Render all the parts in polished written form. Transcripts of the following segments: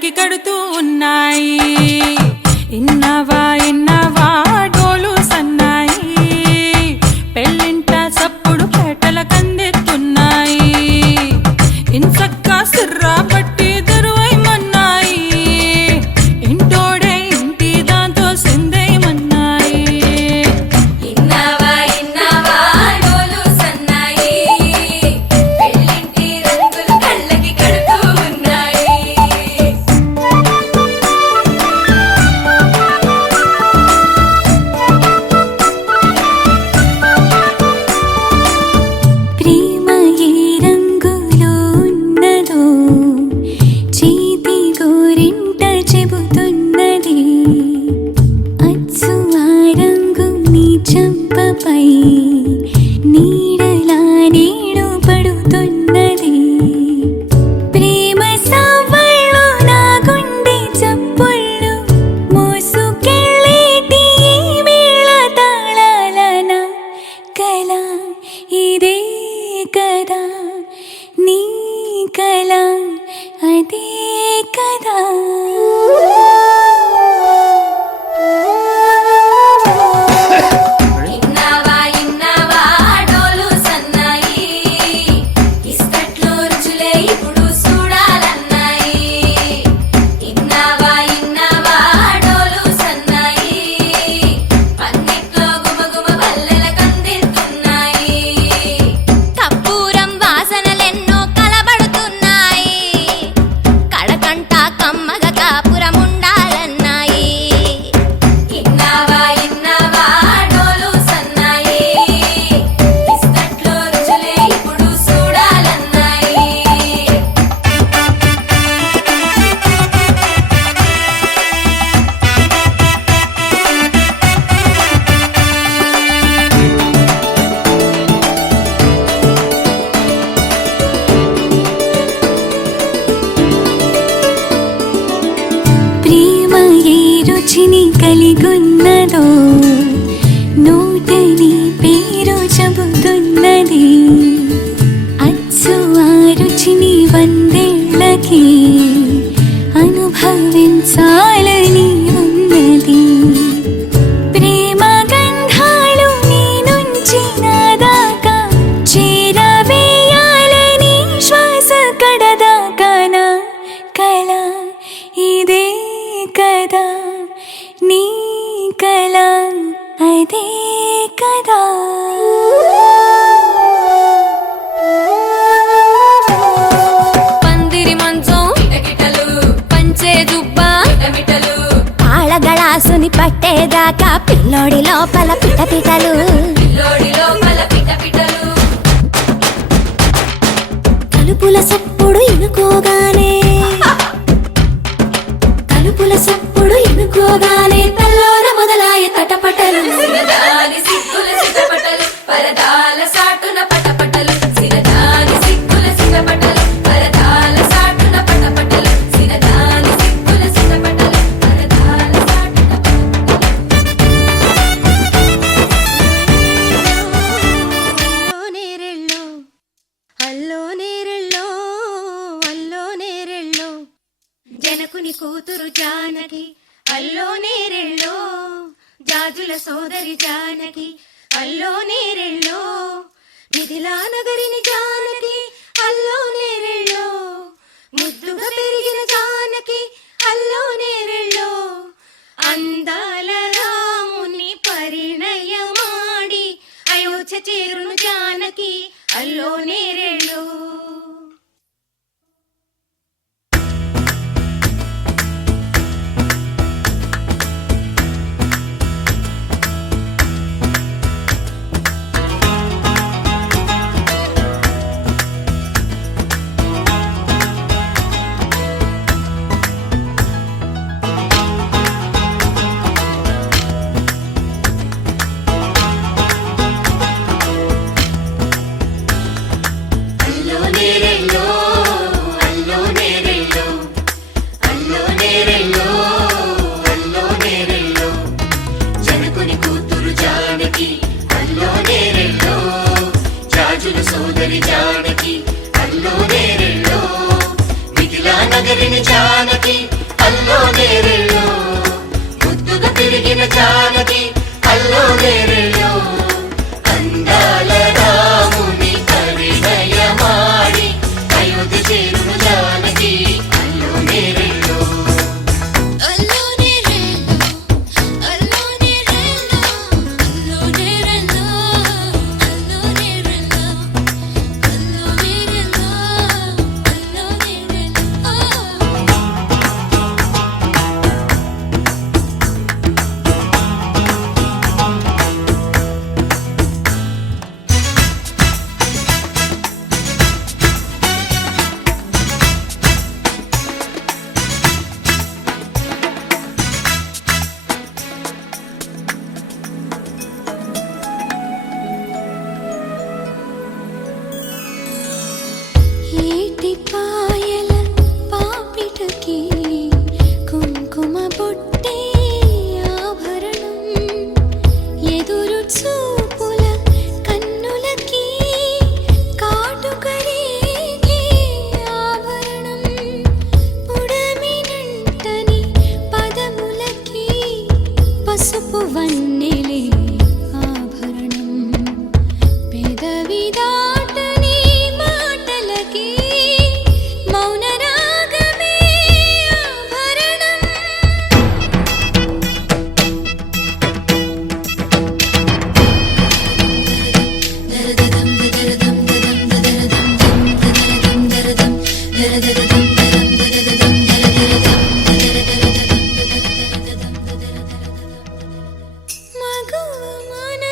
కళ్ళకి కడుతూ ఉన్నాయి. ఇన్నవా ఇన్నవా డోలు సన్నాయి, పెళ్ళింట సప్పుడు పేటల కందెత్తున్నాయి. ఇన్సక్క సిర్రా పట్టి దరువైమన్నాయి, ఇంటోడే ఇంటి దాంతో సిందేయమన్నాయి. ఇన్నవా ఇన్నవా డోలు సన్నాయి, పెళ్ళింటి రంగులు కళ్ళకి కడుతూ ఉన్నాయి. ప్రేమ ఏ రంగులో ఉన్నదో చేతి గోరింట చెబుతున్నది. అచ్చు ఆ రంగు నీ చెంపపై నీడలా నీడు పడుతున్నది. ప్రేమ సవ్వళ్ళు నా గుండె చప్పుళ్ళు మోసుకెళ్ళేటి ఈ మేళ తాళాలన కల ఇదే కదా నీ కల అదే కదా. ఇన్నవా ఇన్నవా డోలు సన్నాయి, ఇస్తట్లో రుచులే ఇప్పుడు చూడాలన్నాయి. ఇన్నవా ఇన్నవా డోలు సన్నాయి, పన్నెట్లో గుమగుమ పల్లెల కందిస్తున్నాయి. కర్పూరం వాసనలెన్నో కలబడుతున్నాయి, కడకంట కమ్మగ కాపురం ఉండాలన్నాయి. ఇన్నవా ఇన్నవా డోలు సన్నాయి, ఇస్తట్లో రుచులే ఇప్పుడు చూడాలన్నాయి. ప్రేమ ఏ రుచిని కలిగున్నదో నోటని పేరు చెబుతున్నది. అచ్చు ఆ రుచిని వందేళ్ళకి అనుభవించాలని ఉన్నది. ప్రేమ గంధాలు నీ నుంచి నా దాకా చేరవేయాలని శ్వాస కడదాకా నా కల ఇదే కదా నీ కల అదే కదా. పందిరి మంచం కిటకిటలు, పంచే జుబ్బా మిటమిటలు, ఆళగళాసుని పట్టేదాకా పిల్లోడి లోపల పిటపిటలు. పిల్లోడి లోపల పిటపిటలు. తలుపుల సప్పుడు ఇనుకోగానే తలుపుల సప్పుడు ఇనుకోగానే తల్లోన మొదలాయ తటపటలు. సిరదాని సిగ్గుల సిటపటలు, పరదాల సాటున పటపటలు. సిరదాని సిగ్గుల సిటపటలు, పరదాల సాటున పటపటలు. సిరదాని సిగ్గుల సిటపటలు, పరదాల సాటున నేరెళ్ళో అల్లో నేరెళ్ళో అల్లో నేరెళ్ళో జనకుని కూతురు జానకి అల్లో నేరెళ్ళో జాజుల సోదరి జానకి అల్లో నేరెళ్ళో మిథిలా నగరిని జానకి అల్లో నేరెళ్ళో ముద్దుగా పెరిగిన జానకి అల్లో నేరెళ్ళో అందాల రాముని పరిణయమాడి అయోధ్య చేరును జానకి అల్లో నేరెళ్ళో. సోదరి జానకి అల్లో నేరెళ్ళో మిథిలా నగరిని జానకి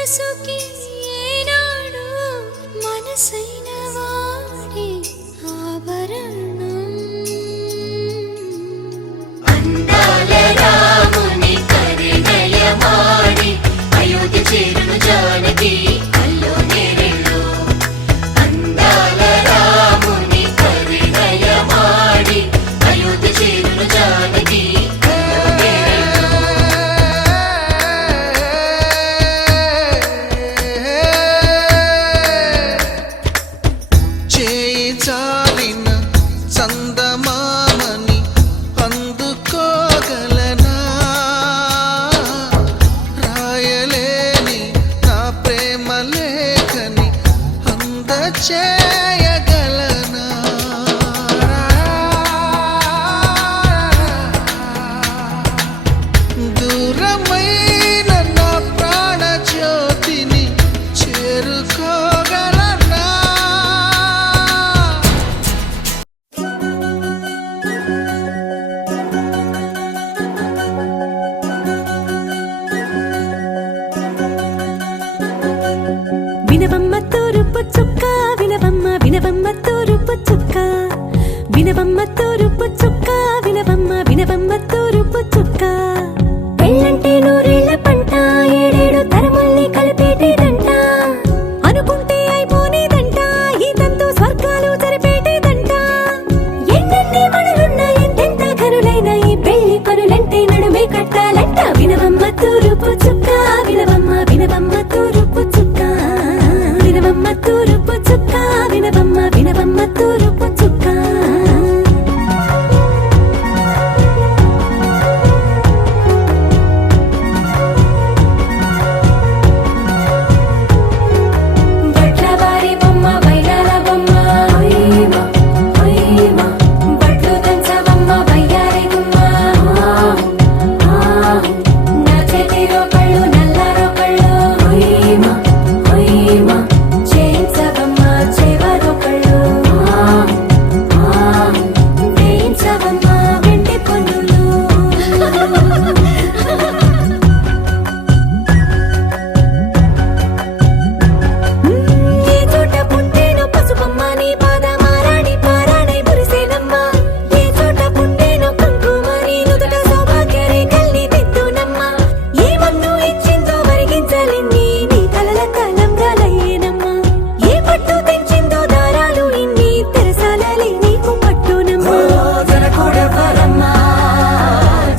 మనసుకి ఏనాడు మనసైన వాడి ఆభరణం అందాల రాముని పరిణయమాడి అయోధ్య చేరును జానకి అల్లో నేరెళ్ళు అందాల రాముని పరిణయమాడి అయోధ్య చేరును జానకి చాలిన చందమామని అందుకోగలనా రాయలేని నా ప్రేమ లేఖని అందచేయగలనా దూరమైన నా ప్రాణ జ్యోతిని చేరుకోగలనా వినవమ్మ తూరుపు చుక్క వినవమ్మ వినవమ్మ తూరుపు చుక్క వినవమ్మ తూరుపు చుక్క వినవమ్మ వినవమ్మ తూరుపు చుక్క పెళ్ళంటే నూరేళ్ల పంట ఏడేడు తరమల్ని కలిపేటేదంట అనుకుంటే అయిపోనేదంట ఈ తంతు స్వర్గాలు జరిపేటేదంట ఎన్నెన్ని మనులున్న ఎంతెంత కనులైన ఈ పెళ్లి పనులంటే నడుమే కట్టాలంట వినవమ్మ తూరుపు చుక్క వినవమ్మ వినవమ్మ తూరుపు చుక్క వినవమ్మ తూరుపు చుక్క వినవమ్మ వినవమ్మ తూరుపు చుక్క బట్లవారి బొమ్మ వైరాల బొమ్మ హొయ్యమ హొయ్యమ బట్లు దంచవమ్మ వయ్యారి గుమ్మ నా చేతిలో కళ్ళు నల్లారో కళ్ళు హొయ్యమ హొయ్యమ చేయించవమ్మ చేవరో కళ్ళు వేయించవమ్మ వెండి పొన్నులు ఏ చోట పుట్టేనో పసుపమ్మ నీ పాదమారాణి పారాణై మురిసేనమ్మ ఏ చోట పుట్టేనో కుంకుమ నీ నుదుట సౌభాగ్య రేఖల్ని దిద్దునమ్మ ఏ మన్ను ఇచ్చిందో వరిగించలిన్ని నీ తలల తలంబ్రాలయ్యేనమ్మ ఏ పట్టు తెచ్చిందో దారాలు ఇన్ని తెరసాలలే నీకు పట్టునమ్మ జనకూడవరమ్మ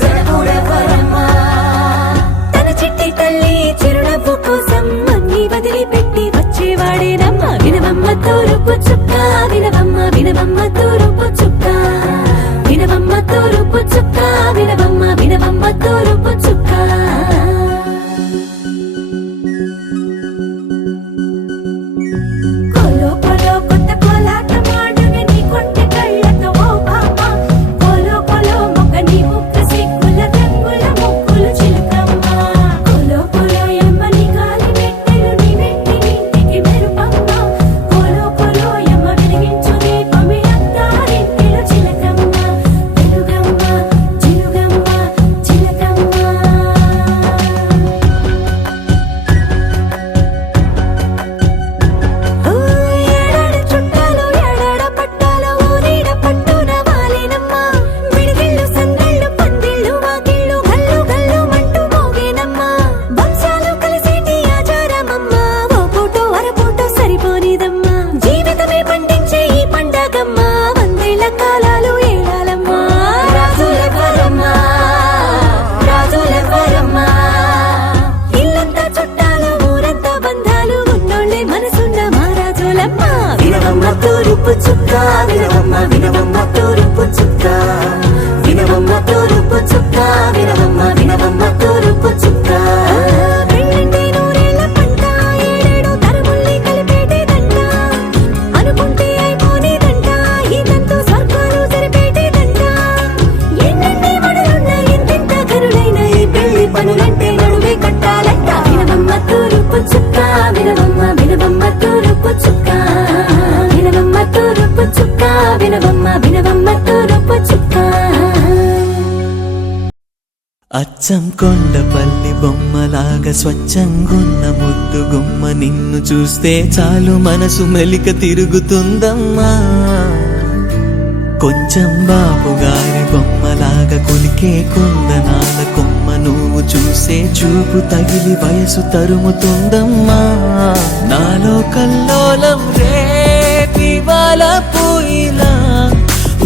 జనకూడవరమ్మ తన చిట్టి తల్లి చిరునవ్వు కోసం అన్ని వదిలిపెట్టి వచ్చేవాడేనమ్మ వినవమ్మ తూరుపు చుక్క వినవమ్మ వినవమ్మ తూరుపు చుక్క వినవమ్మ తూరుపు చుక్క వినవమ్మ వినవమ్మ తూరుపు చుక్క కొలో కొలో కొత్త కోలాటమాడుగే నీ కొంటె కళ్ళతో ఓ బామ్మ కొలో కొలో మొగ్గ నీ ముక్కు సిగ్గుల రంగుల ముక్కులు చిలుకమ్మ కొలో కొలో ఎమ్మ నీ కాలి మెట్టెలు నీ వెంటి నింటికి మెరుపమ్మ కొలో కొలో ఎమ్మ వెలిగించు దీపమి అత్తారింటిలో చిలకమ్మ వెలుగమ్మ చిలుగమ్మ చిలకమ్మ అచ్చం కొండపల్లి బొమ్మలాగా స్వచ్ఛంగున్న ముద్దు గుమ్మ నిన్ను చూస్తే చాలు మనసు మెలిక తిరుగుతుందమ్మా కొంచెం బాబు గారి బొమ్మలాగా కులికే కుందనాల కొమ్మ నువ్వు చూసే చూపు తగిలి వయసు తరుముతుందమ్మా నాలో కల్లోలం రేపివాల పూయిలా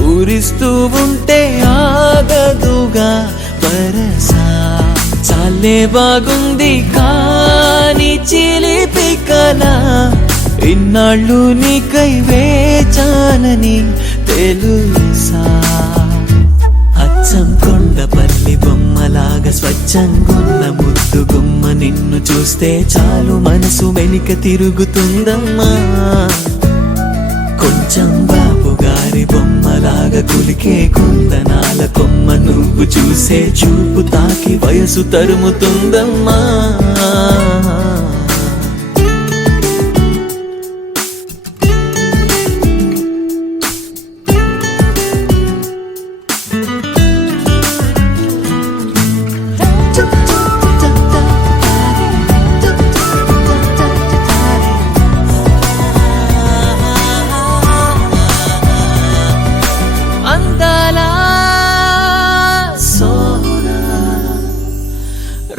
ఊరిస్తూ ఉంటే ఆగదుగా వరసా చాలే బాగుంది కాని చిలిపి కల ఇన్నాళ్ళు నీకై వేచానని తెలుసా అచ్చం కొండపల్లి బొమ్మలాగా స్వచ్ఛంగున్న ముద్దు గుమ్మ నిన్ను చూస్తే చాలు మనసు వెనుక తిరుగుతుందమ్మా కొంచెం బాబు గారి బొమ్మలాగా కులికే కుందనాల కొమ్మ నువ్వు చూసే చూపు తాకి వయసు తరుముతుందమ్మా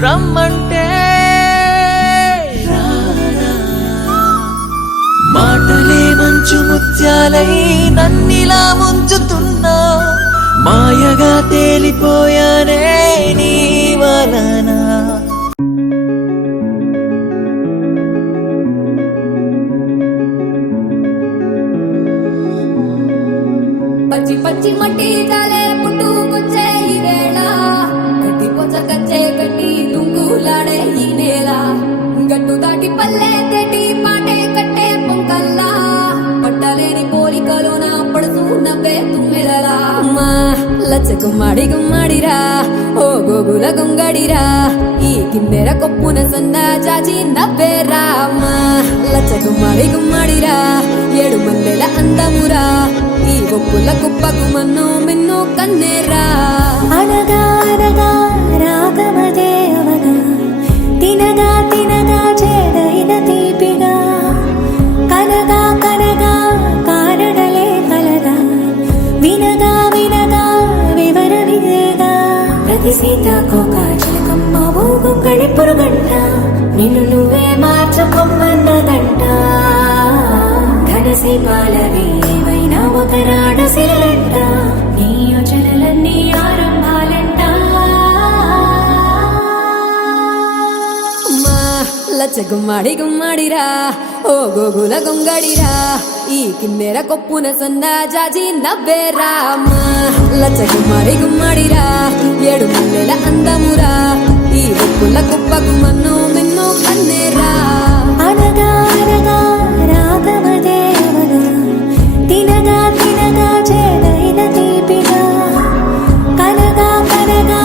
రమ్మంటే మాటలే మంచు ముత్యాలై నన్నిలా ముంచుతున్నా మాయగా తేలిపోయానే నీ వలన పచ్చి పచ్చి మట్టి కాలే పుట్టుకొచ్చే ఈ వేళ గట్టి పొచ్చ కచ్చే గట్టి తుంగులాడే ఈ నేల గట్టు దాటి పల్లె తెటి పాటే కట్టే పొంకల్లా పట్టలేని పోలికలో నా పడుతూ నవ్వే తుమ్మెదలా అమ్మా లచ్చ గుమ్మడి గుమ్మడిరా ఓ గోగుల గొంగడిరా ఈ కిందెర కొప్పున సొంద జాజి నవ్వేరా అమ్మా లచ్చ గుమ్మడి గుమ్మడిరా ఏడు మల్లెల అందమురా ఈ ఒప్పుల కుప్పకు మన్ను మిన్ను కన్నేరా అనగా అనగా రాగమదే అవగా తినగా తినగా చేదైన తీపిగా కనగా కనగా కారడలే కలగా వినగా వినగా వివరమిదేగా ప్రతి సీతాకోక చిలకమ్మ ఊగు గడి పురుగంట నిన్ను నువ్వే మార్చుకొమ్మన్నదంట ఘనసీపాలవి ఏవైనా ఒక రాడసిలంట నీ యోచనలన్నీ ఆరంభాలంట లచ్చ గుమ్మడి గుమ్మడిరా ఓ గోగుల గొంగడిరా ఈ కిందెర కొప్పున సొంద జాజి నవ్వేరా అమ్మా లచ్చ గుమ్మడి గుమ్మడిరా ఏడు మల్లెల అందమురా ఈ ఒప్పుల కుప్పకు మన్ను మిన్ను కన్నేరా అనగా అనగా రాగమదే అవగా తినగా తినగా చేదైన తీపిగా కనగా కనగా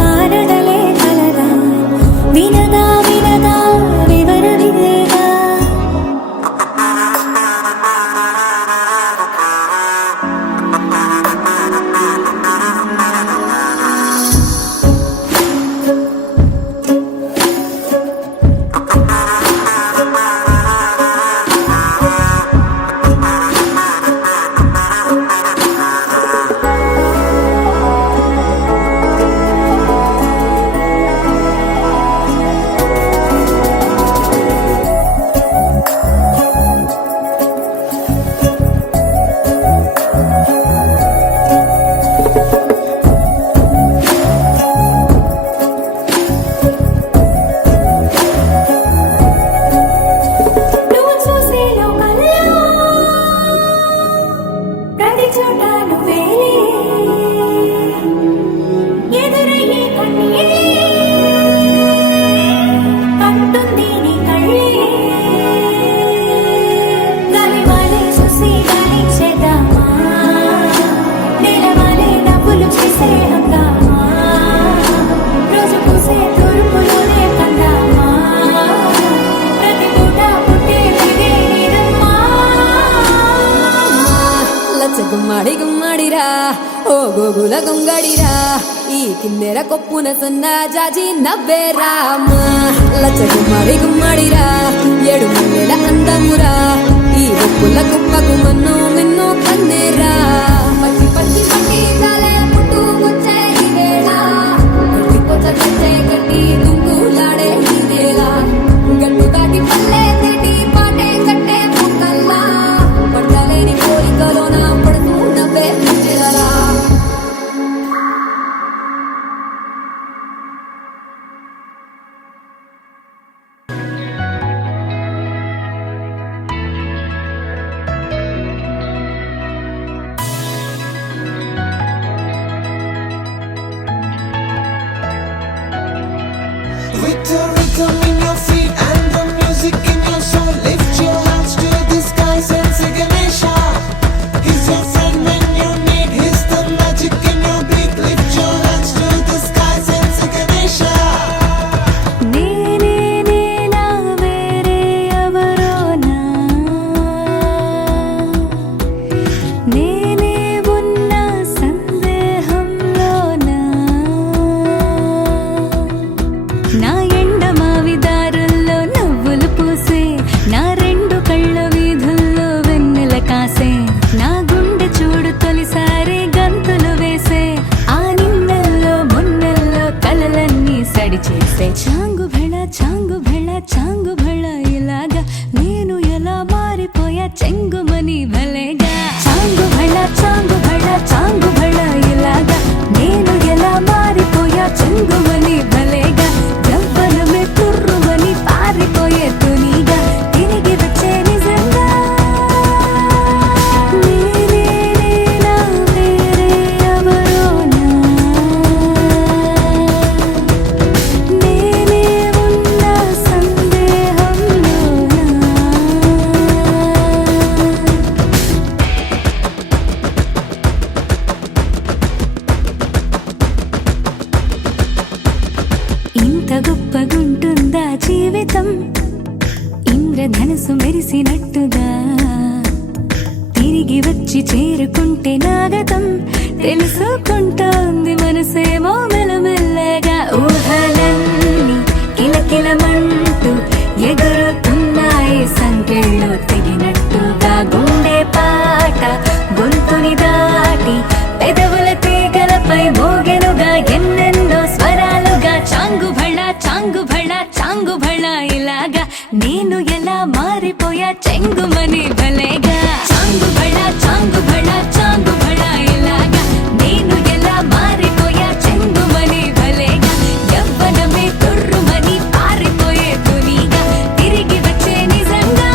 కారడలే కలగా వినగా వినగా వివరమిదేగా గోగుల గొంగడిరా ఈ కిన్నెర కొప్పున సన్న జాజి నవ్వేరా లచ్చ గుమ్మడి గుమ్మడిరా ఏడు మల్లెల అందమురా ఈ ఒప్పుల కుప్పకు మన్ను మిన్ను కన్నేరా పచ్చి పచ్చి పట్టి తాలే పుట్టు కొచ్చే ఈ వేళ గట్టి కొచ్చ కచ్చే గట్టి దుంకులాడే ఈ నేల గట్టు దాటి పల్లె తేటి పాటే కట్టే ముక్కల్లా పడలేని కోరికలోన పడుతూ నవ్వే పిచ్చిలరా With the rhythm in your feet and the music in your soul, lift your hands to the skies and say Ganesha. He's your friend when you need. He's the magic in your beat. Lift your hands to the skies and say Ganesha. నేనే నేనా వేరే ఎవరోనా నేనే ఉన్న సందేహంలోనా నా ఎండమావి దారుల్లో నవ్వులు పూసే నా రెండు కళ్ళ వీధుల్లో వెన్నెల కాసే నా గుండె చూడు తొలిసారి గంతులు వేసే ఆ నిన్నెల్లో మొన్నెల్లో కలలన్నీ సడి చేసే చాంగు భళ చాంగు భళ చాంగు భళ ఇలాగా నేను ఎలా మారిపోయా చెంగుమని భలేగా చాంగు భళ చాంగు భళ చాంగు భళ ఇలాగా నేను ఎలా మారిపోయా చెంగుమని భలేగా జవ్వనమే తుర్రుమని పారిపోయే తునిగా తిరిగి వచ్చే నిజంగా నేనే నేనా వేరే ఎవరోనా నేనే ఉన్న సందేహంలోనా ఇంత గొప్పగుంటుందా జీవితం ఇంద్రధనుసు మెరిసినట్టుగా తిరిగి వచ్చి చేరుకుంటే నాగతం తెలుసుకుంటోంది మనసేమో మెల్లమెల్లగా ఊహలన్నీ కిలకిలమంటూ ఎగురుతున్నాయి సంకెళ్ళు తెగినట్టుగా గుండె పాట గొంతుని దాటి పెదవుల తీగలపై మోగెనుగా ఎన్నెన్నో స్వరాలుగా చాంగు భళ చాంగు భళ చాంగు భళ ఇలాగా నేను ఎలా మారిపోయా చెంగుమని భలేగా చాంగు భళ చాంగు భళ చాంగు భళ ఇలాగా నేను ఎలా మారిపోయా చెంగుమని భలేగా యవ్వనమే తుర్రుమని పారిపోయే తునిగా తిరిగి వచ్చే నిజంగా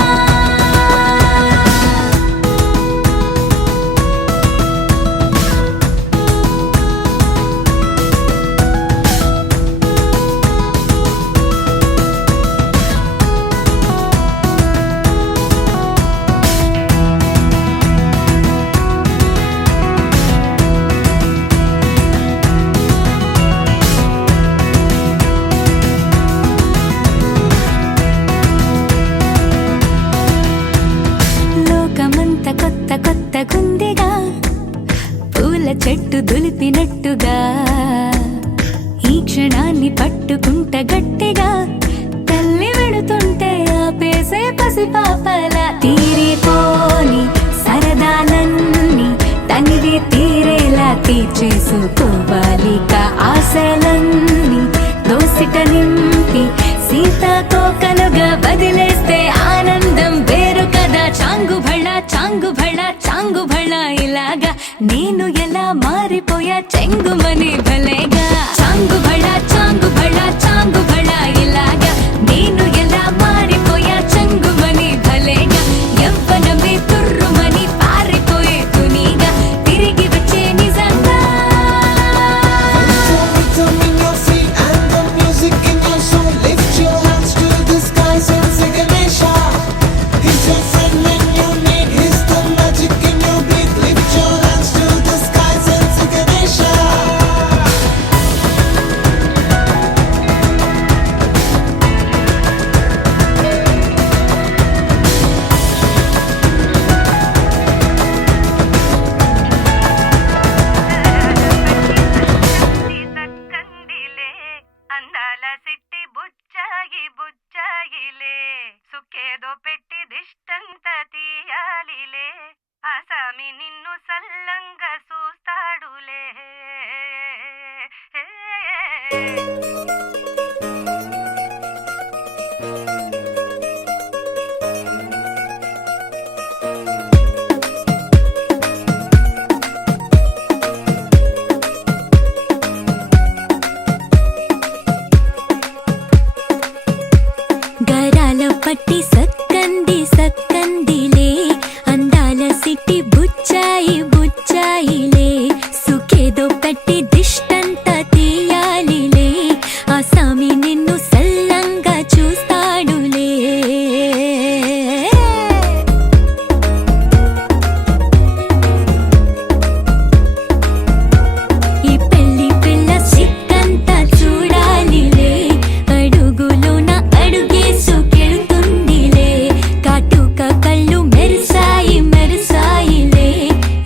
లోకమంత కొత్త కొత్త గుందిగా పూల చెట్టు దులిపినట్టుగా ఈ క్షణాన్ని పట్టుకుంట గట్టిగా తల్లి వెడుతుంటే ఆపేసే పసిపాపల తీరిపోని సరదాలన్నీ తనివి తీరేలా తీర్చేసుకోవాలిక ఆశలన్నీ దోసిట నింపి సీతాకోకలుగా వదిలేస్తే ఆనందం వేరు కదా చాంగు భళ చాంగు భళ చాంగు భళ ఇలాగా నేను ఎలా మారిపోయా చెంగుమని భలేగా చాంగు భళ చాంగు భళ చాంగు భళ ఇలాగా నేను ఎలా మారిపోయా చెంగుమని భలేగా యవ్వనమే తుర్రుమని పారిపోయే తునిగా తిరిగి వచ్చే నిజంగా With the rhythm in your feet and the music in your soul, lift your hands to the skies and say Ganesha. He's your friend when you need. He's the magic in your beat. Lift your hands to the skies and say Ganesha. గరాల పట్టి సక్కంది సక్కందిలే అందాల సిట్టి బుచ్చాయి బుచ్చాయిలే సుఖేదో పెట్టి దిష్టంతా తీయాలిలే ఆ సామి నిన్ను సల్లంగా చూస్తాడులే ఈ పెళ్లి పిల్ల సిక్కంతా చూడాలిలే అడుగులోన అడుగేసుకెళ్తుందిలే కాటుక కళ్ళు మెరిసాయి మెరిసాయిలే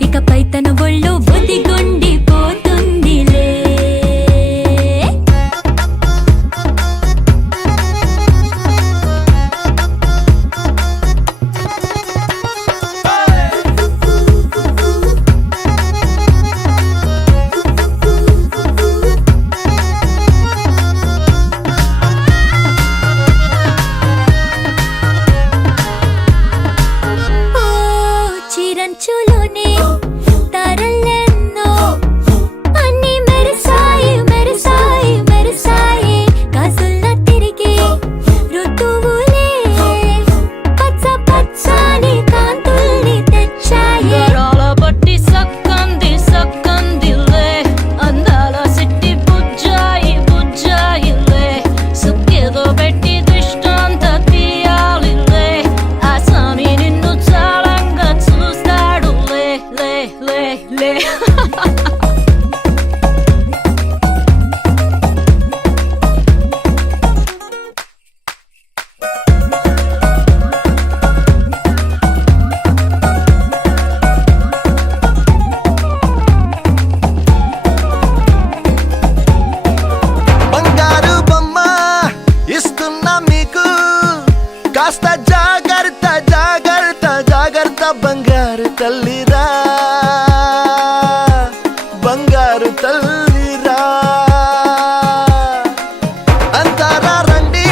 ఇకపై తన ఒళ్ళు ఒదిగొండిపోతుందిలే ఓ చిరంచులోనే తారలెన్నో అన్ని మెరిసాయి మెరిసాయి మెరిసాయి కాసుల్ల తిరిగి ఋతువులే పచ్చ పచ్చని కాంతుల్ని తెచ్చాయి గరాల పట్టి సక్కంది సక్కందిలే అందాల సిట్టి బుజ్జాయి బుజ్జాయిలే సుఖేదో పెట్టి దిష్టంత తీయాలిలే ఆ సామి నిన్ను చాలంగా చూస్తాడులే లే లే లే బంగారు బొమ్మ ఇస్తున్నా మీకు కాస్త జాగ్రత్త జాగ్రత్త జాగ్రత్త బంగారు తల్లిరా బంగారు తల్లిరా అంతారా రండి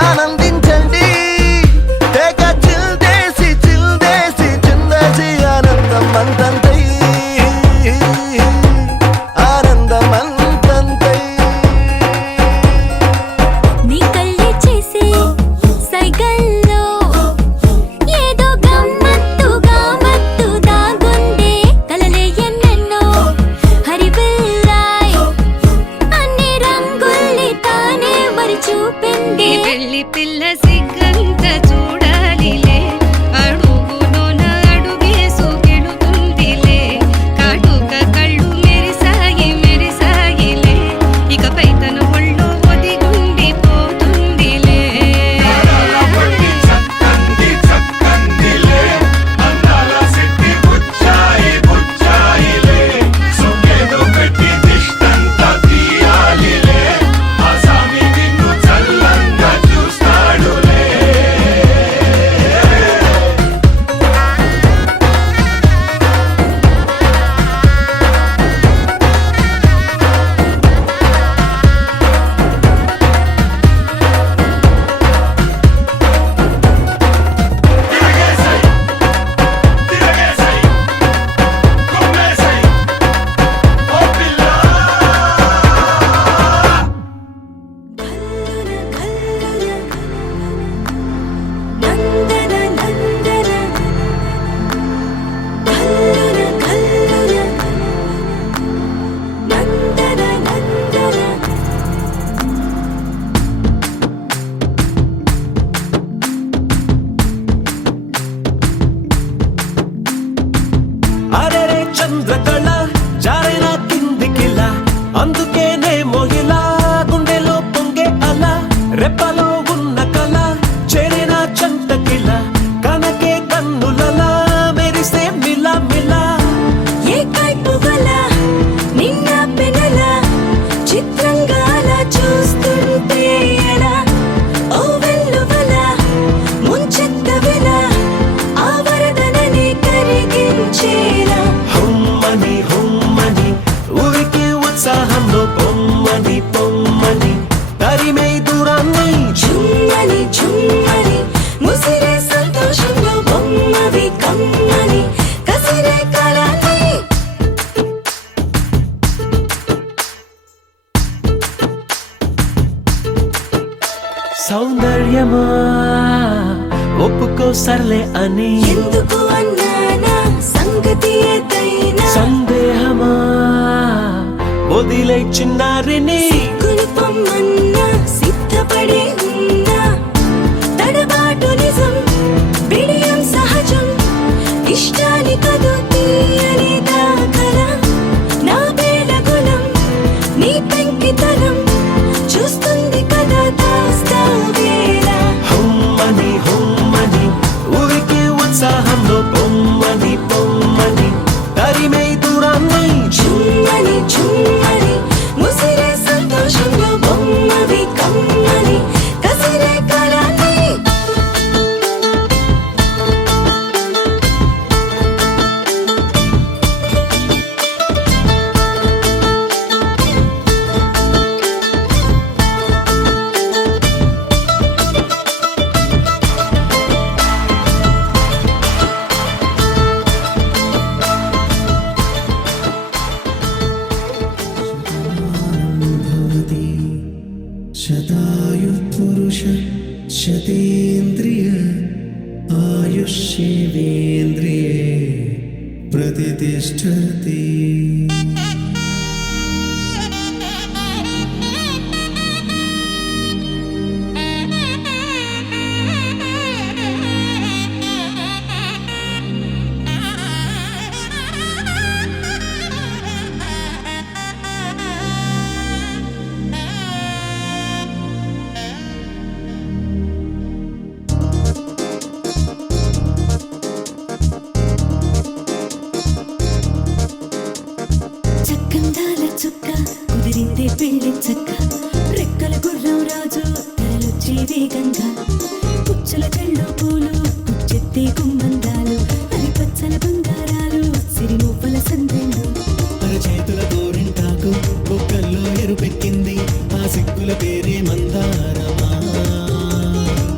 ఆనందించండి తెగ చిల్దేసి చిల్దేసి చిందేసి ఆనందం అంతంతై ఆనందం అంతంతై నీ కళ్ళే చేసే సైగల్లో ఏదో గమ్మత్తుగా మత్తు దాగుందే కలలే ఎన్నెన్నో హరివిల్లాయ్ అన్ని రంగుల్ని తానే మరి చూపింది పెళ్లి పిల్ల సిగ్గంత చూడాలిలే అడుగులోన అడుగేసుకెళుతుందిలే కాటుక కళ్ళు మెరిసాయి మెరిసాయిలే ఇకపై తన ఒళ్ళు ఒదిగుండిపోతుందిలే ప్రాయమా ఒప్పుకో సర్లే అని ఎందుకు అన్నానా సంగతి ఏదైనా సందేహమా వదిలే చిన్నారిని కొనుపమ్మన్నా సిద్ధపడే ఉన్నా తడబాటు నిజం బిడియం సహజం ఇష్టాన్ని కదు తీయని దాఖలా నా బేలగుణం నీ పెంకితనం చూస్తుంది కదా దాస్తా వేళ హుమ్మని హుమ్మని ఊరికి ఉత్సాహంలో పొమ్మని పొమ్మని తరిమే దూరాన్ని చుమ్మని చుమ్మని ముసిరే సంతోషంలో బొమ్మవి కమ్మని కసిరే కళని शतायुः पुरुष शतेन्द्रिय आयुष्येवेन्द्रिये प्रतितिष्ठति చక్కందాల చుక్క కుదిరిందే పెళ్లి చక్క రెక్కల గుర్రం రాజు తరలొచ్చే వేగంగా పుచ్చల చెళ్ళు పూలు కుచ్చెత్తే గుమ్మందాలు అరిపచ్చల బంగారాలు సిరిమూపల సందెళ్ళు అరచేతుల గోరింటాకు బొక్కల్లో ఎరుపెక్కింది ఆ సిగ్గుల పేరే మందారమా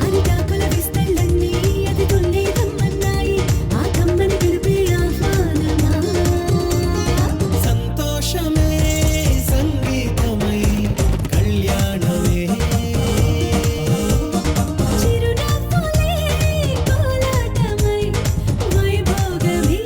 అరిటాకుల విస్తళ్ళన్నీ అది తొల్లే కమ్మన్నాయి ఆ కమ్మని పిలిపే ఆహ్వానమా సంతోషమే సంగీతమై కళ్యాణమే చిరునవ్వులే కోలాటమై వైభోగమే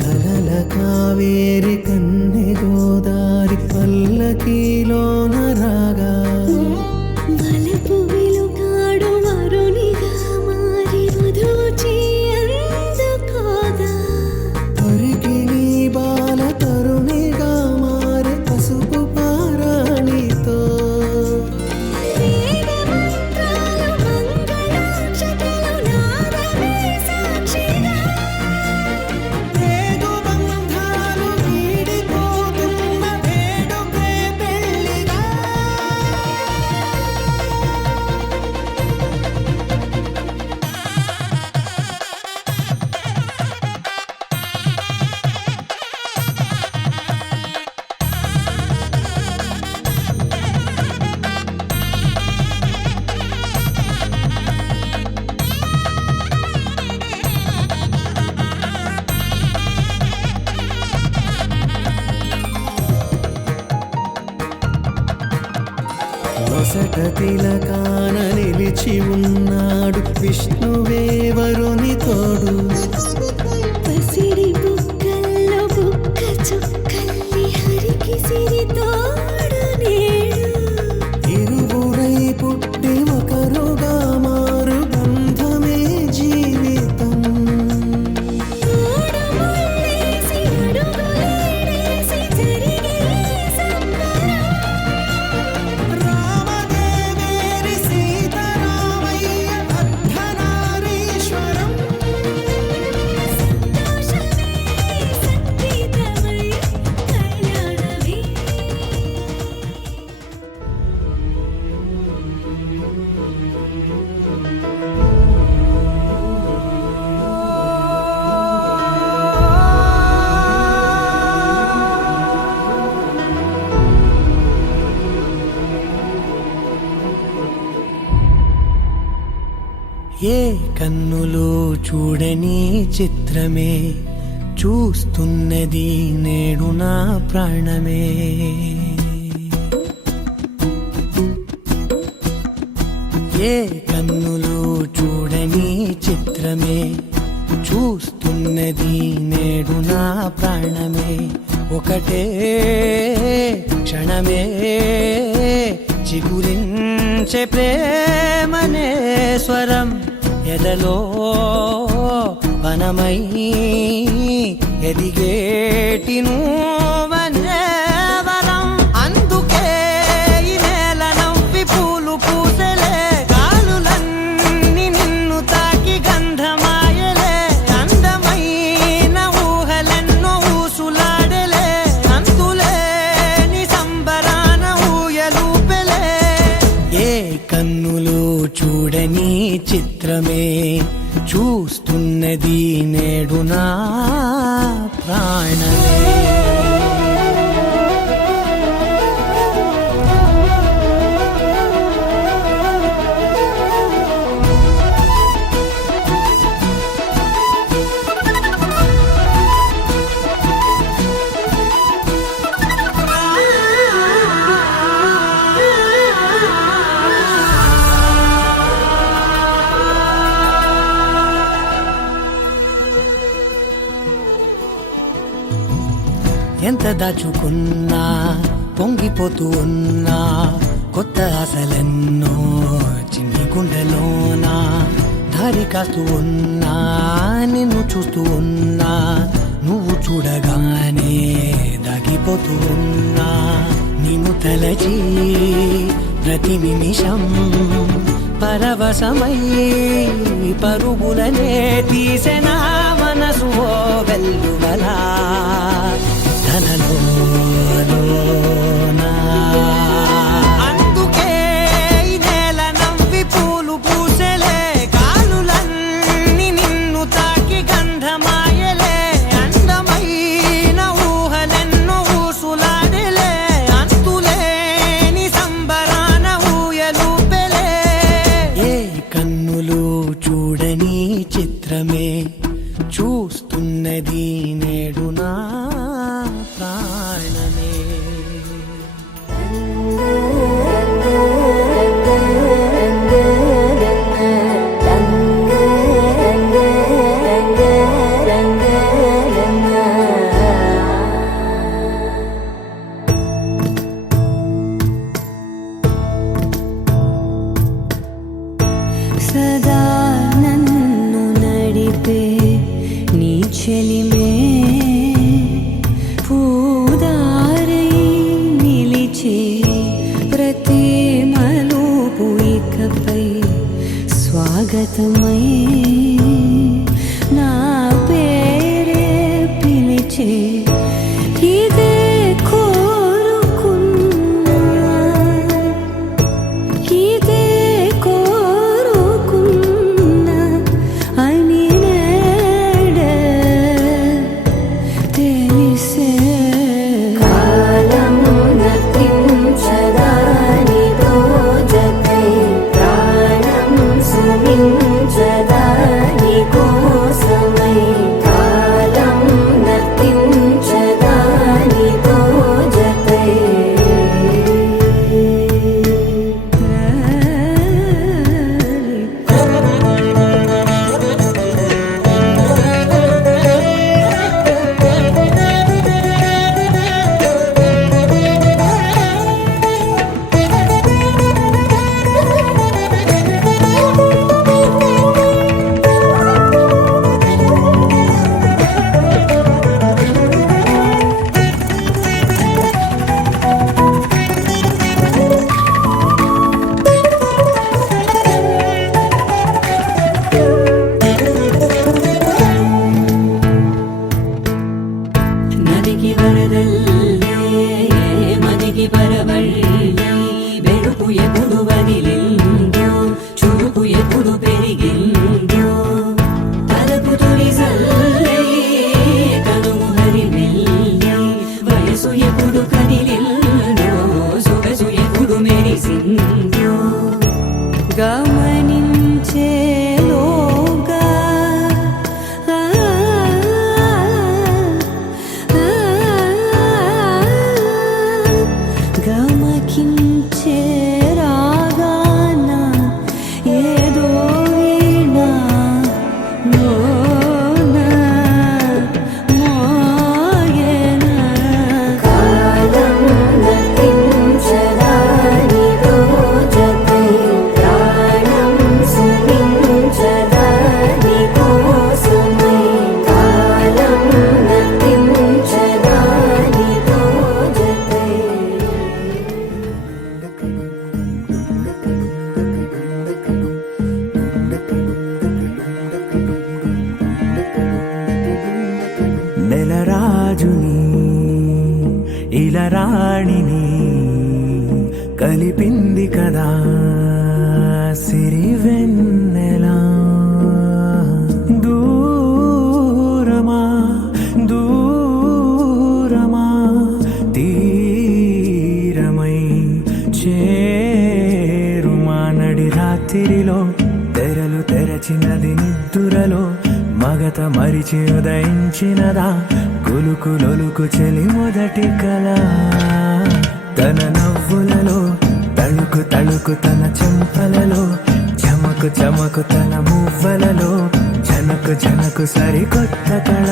కలల కావేరి కన్నె గోదారి పల్లకీలోన రాగా వలపు వెలుగాడు వరునిగా మారి మధుచి అందుకోదా పరికిణి బాల తరుణిగా మారి పసుపు పారాణితో వేద మంత్రాలు మంగళాక్షతలు నాదమే సాక్షిగా రేగు బంధాలు వీడిపోతున్న వేడుకే పెళ్లిగా వసట తిలకాన నిలిచి ఉన్నాడు విష్ణువే వరుని తోడు పసిడి బుక్కల్లో బుక్క చుక్కల్లి హరికి సిరి తోడు నేడు ఇరువురై పుట్టి ఒకరుగా మారు బంధమే జీవితం మూడు ముళ్ళేసి అడుగులేసి జరిగే సంబరం రామదేవేరి సీతారామయ్య అర్ధనారీశ్వరం కన్నులు చూడని చిత్రమే చూస్తున్నది నేడు నా ప్రాణమే. ఏ కన్నులు చూడని చిత్రమే చూస్తున్నది నేడు నా ప్రాణమే. ఒకటే క్షణమే చిగురించే ప్రేమనే స్వరం ఎదలో వనమై ఎదిగేటి నువ్వనే వరం. అందుకే ఈ నేల నవ్వి పూలు పూసెలే, గాలులన్నీ నిన్ను తాకి గంధమాయలే. అందమైన ఊహలెన్నో ఊసులాడలే, అంతులేని సంబరాన ఊయలూపెలే. ఏ కన్నులు చూడని చిత్రమే చూస్తున్నది నేడు నా ప్రాణమే. ఎంత దాచుకున్నా పొంగిపోతూ ఉన్నా, కొత్త ఆశలెన్నో చిన్ని గుండెలోనా దారి కాస్తూ ఉన్నా. నిన్ను చూస్తూ ఉన్నా, నువ్వు చూడగానే దాగిపోతూ ఉన్నా. నిన్ను తలచి ప్రతి నిమిషం పరవశమై పరుగులనే తీసెనా మనసు ఓ వెల్లువలా తనలోనా. అందుకే ఈ నేల నవ్వి పూలు పూసెలే, గాలులన్నీ నిన్ను తాకి గంధమాయలే. అందమైన ఊహలెన్నో ఊసులాడలే, అంతులేని సంబరాన ఊయలూపెలే. ఏ కన్నులు చూడని చిత్రమే చూస్తున్నది నేడు నా ప్రాణమే. సదా నన్ను నడిపే నీ చెలిమే వాణిని కలిపింది కదా సిరి వెన్నెలా దూరమా దూరమా తీరమై చేరుమా నడి రాత్రిలో తెరలు తెరచినది నిద్దురలో మగత మరిచి ఉదయించినదా కులుకులొలుకు చెలి మొదటి కళ తన నవ్వులలో తళుకు తళుకు తన చెంపలలో చమకు చమకు తన మువ్వలలో జనకు జనకు సరికొత్త కళ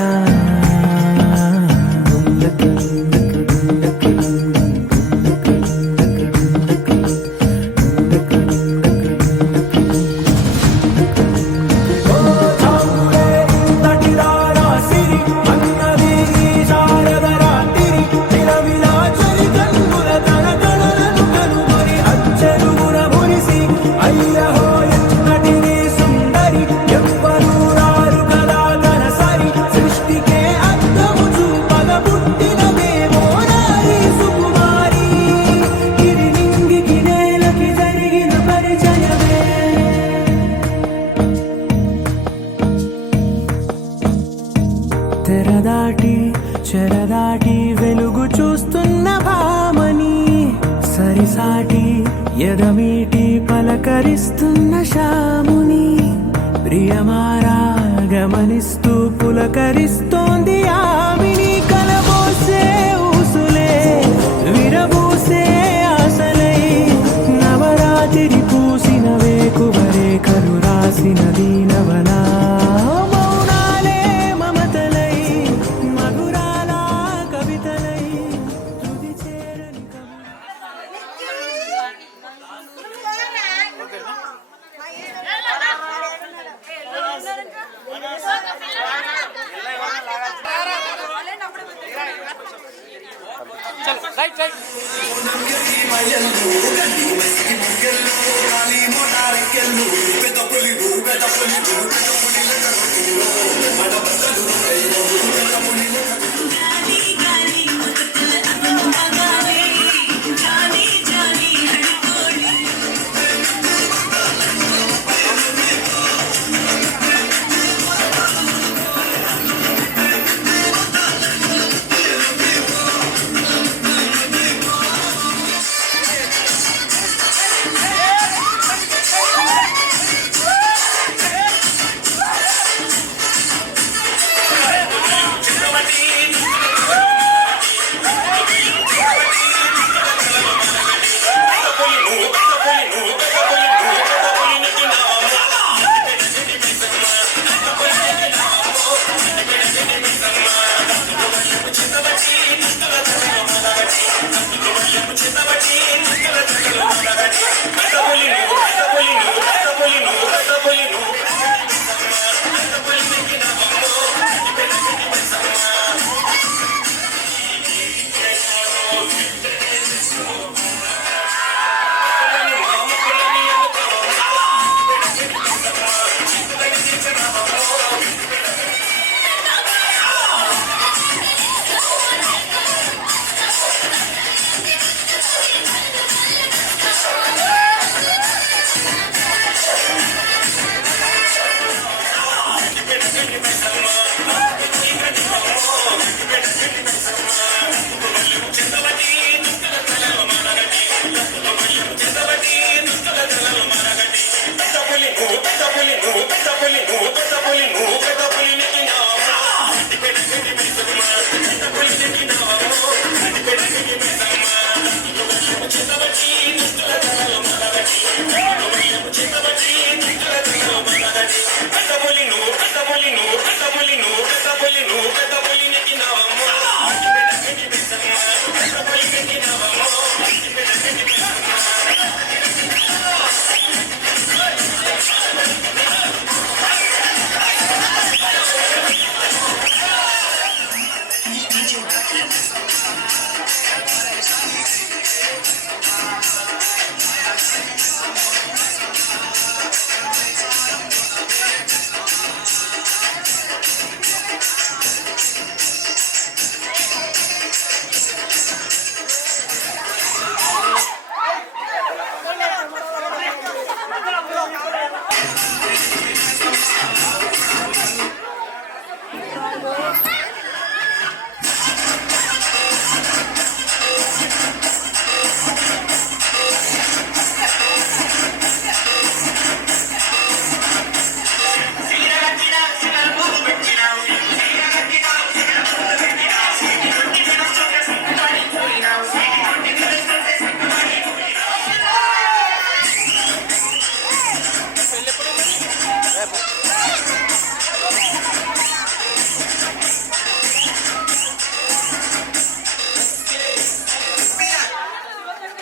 తెరదాటి చెరదాటి వెలుగు చూస్తున్న భామని సరిసాటి ఎదమీటి పలకరిస్తున్న శాముని ప్రియమారా గమనిస్తూ పులకరిస్తోంది ఆమిని కలబోసే ఊసులే విరబూసే ఆశలై నవరాత్రి పూసిన వేకువరే కలు రాసిన దీనవలా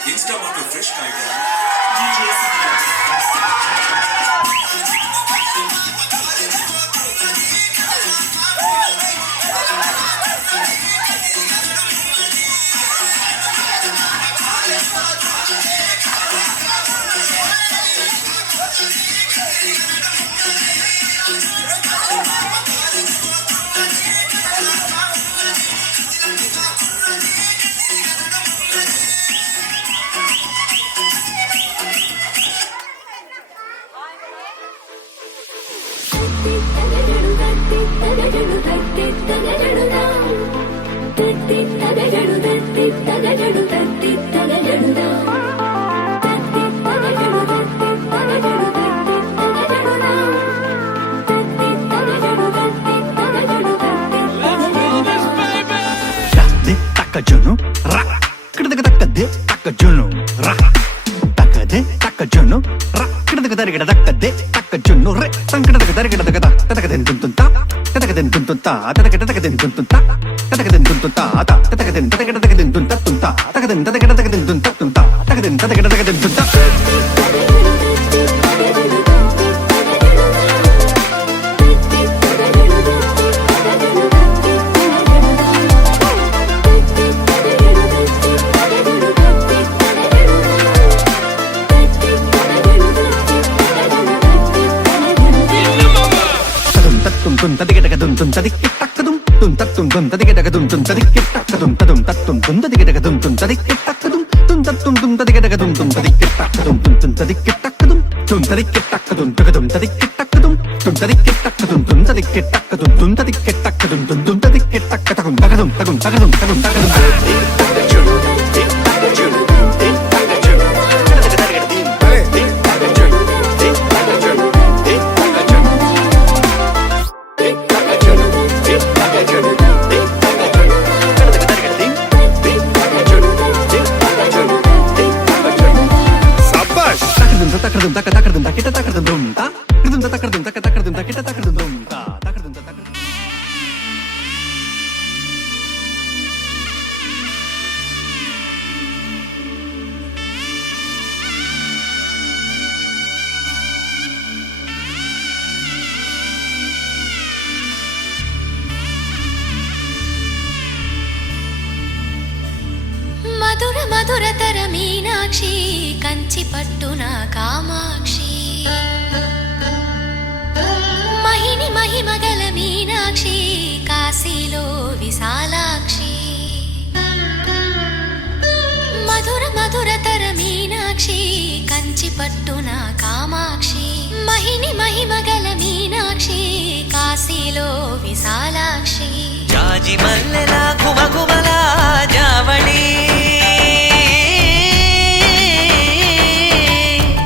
Instamark fresh tiger. DJ Takajunu, ra, kidakadakade, takajunu, ra, takade, takajunu, ra, kidakadakade, takajunu, re, sankadakadakadakada, tatakaden tuntunta, tatakaden tuntunta, tatakaden tuntunta, tatakaden tuntunta, tatakaden tatakaden tunta tunta, tatakaden tatakaden tunta tunta, tatakaden tatakaden tunta. Tun tadik takadum tun tatum tun tadik tun tadik takadum tadum tatum tun tadik tun tadik takadum tun tatum tun tadik tun tadik takadum tun tadik takadum tun tadik takadum takadum tadik takadum tun tadik takadum tun tadik takadum tun tadik takadum tun tadik takadum takadum takadum takadum takadum takadum మధుర మధురతర మీనాక్షి కంచి పట్టున కామాక్షి మహిని మహిమగల మీనాక్షి కాశీలో విశాలాక్షి మధుర మధురతర మీనాక్షి కంచి పట్టున కామాక్షి మహిని మహిమగల మీనాక్షి కాశీలో విశాలాక్షి జాజి మల్లెలా గుమగుమలా జావళి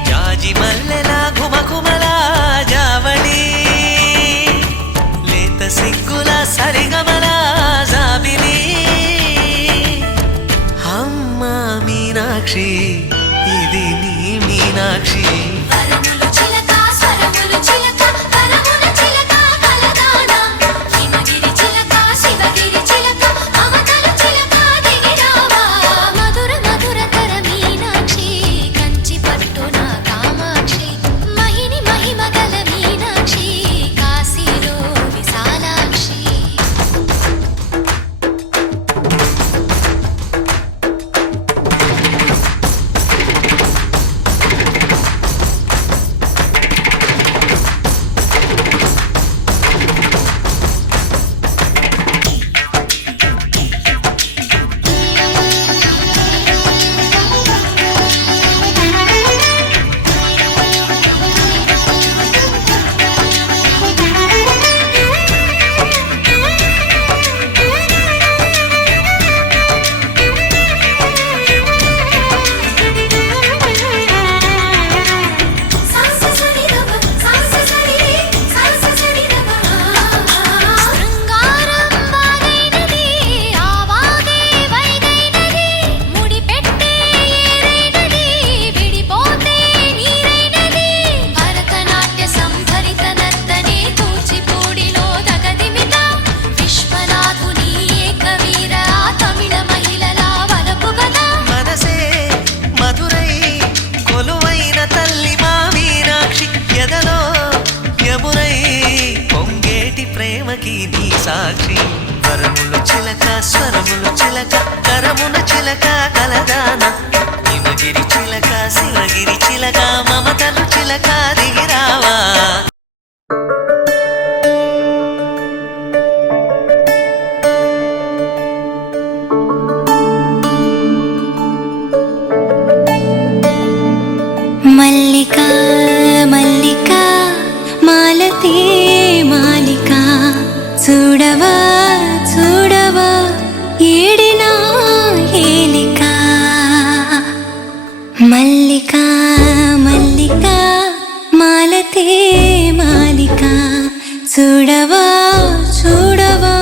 జాజి మల్లెలా గుమగుమలా జావళి లేత సిగ్గుల సరిగమల జాబిలి అమ్మ మీనాక్షి ఇది నీ మీనాక్షి వరములు చిలక స్వరములు చిలక వరముల చిలక కలదాన హిమగిరి చిలక శివగిరి చిలక అవతల చిలక దిగిరావా మధుర మధురతర మీనాక్షి కంచి పట్టున కామాక్షి మహిని మహిమగల మీనాక్షి కాశీలో విశాలాక్షి ప్రేమకి నీ సాక్షి వరములు చిలక స్వరములు చిలక కరమున చిలక కలదాన హిమగిరి చిలక శివగిరి చిలక మమతలు చిలక దిగిరావా మల్లికా మల్లికా మాలతే మాలికా చూడవా చూడవా ఏడినా ఏలికా మల్లికా మల్లికా మాలతే మాలికా చూడవా చూడవా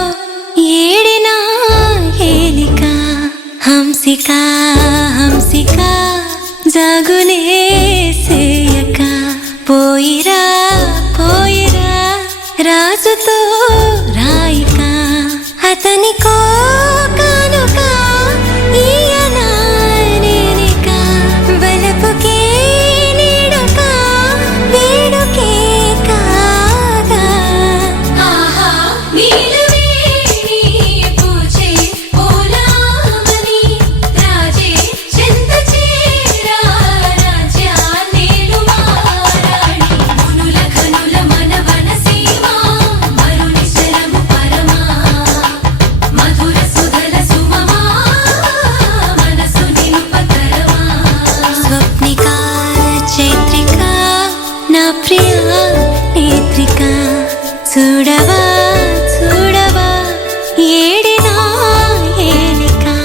ఏడినా ఏలికా హంసికా హంసికా జాగులే సేయక పోయిరా పోయిరా రాజుతో రాయిక అతనికో కానుక ఈయనా నేనిక వలపుకే నీడుక వేడుకే కాగా ఆహా నీలవేణి పూచే పూలామణి రాజే చెంత చేరా రాజ్యా నేలు మారాణి మునుల ఘనుల మనవన సీమా మరుని శరము పరమా మధుర సుధల సుమమా మనసు నిలుపతరమా స్వప్నికా చైత్రికా నా ప్రియా నేత్రికా చూడవా చూడవా ఏడినా ఏలికా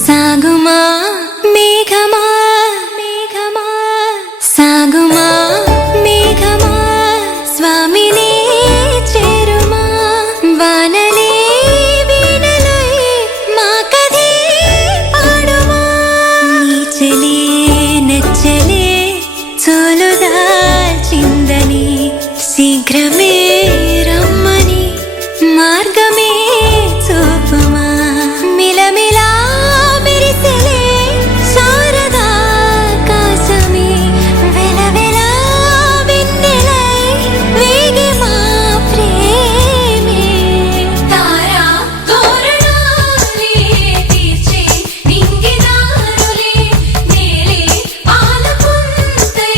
సాగుమా మేఘమా మేఘమా సాగుమా మేఘమా స్వామిని చేరుమా వానలే వీణలై మా కథే పాడుమా నీ చెలే నచ్చలే చోలుదా చిందని శీఘ్రమే రమ్మని మార్గమే చూపుమా మిలమిలా మెరిసెలే శారదా కాశమే వెలవెలా వెన్నెలై వేగి మా ప్రేమే తారా తోరణాలే తీర్చే నింగిదారులే నేలే పాలపుంతై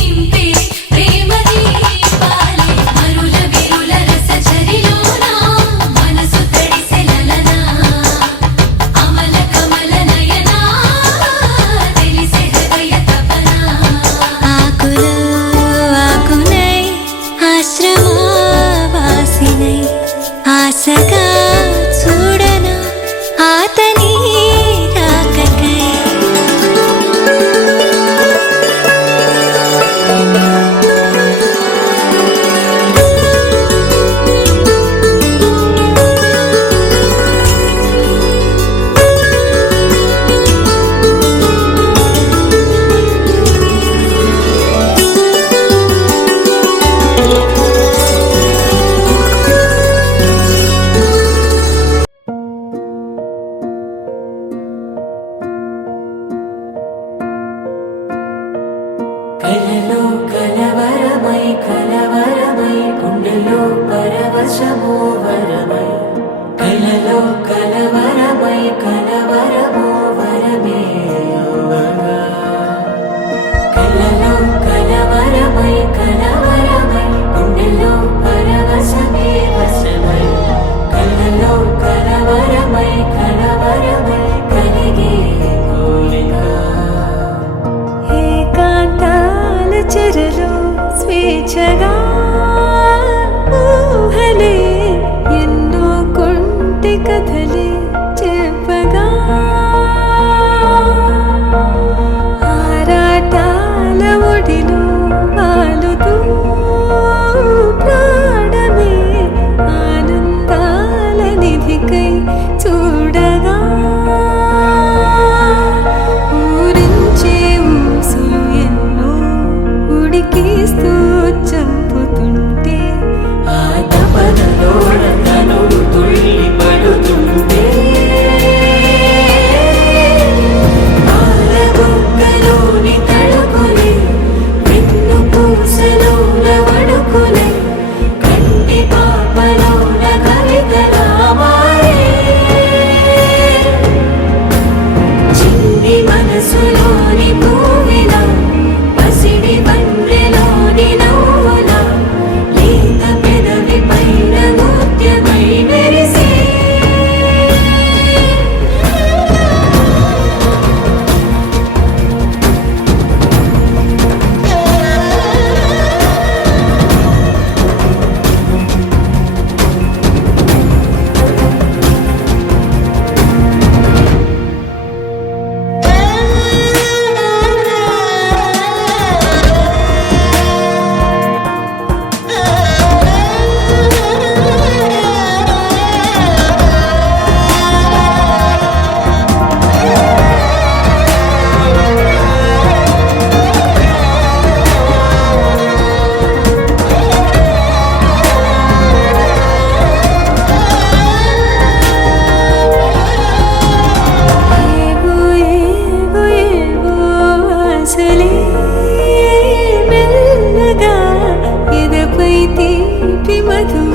నింపే ప్రేమ దీపాలే మరుల విరుల రస చరిలోనా మనసు తడిసెలలనా అమల కమల నయనా తెలిసే హృదయ తపనా ఆకులో ఆకునై ఆశ్రమవాసినై ఆశగా చూడన ఆతని రాకకై కలలో కలవరమై కలవరమై గుండెలో పరవశమో వరమై కలలో కలవరమై కలవరమో వరమే యువగా కలలో కలవరమై కలవరమై గుండెలో పరవశమే వశమై కలలో కలవరమై కలవరమై కలిగే కోరిక ఏకాంతాల చెరలో స్వేచ్ఛగా ఊహలే ఎన్నో మధు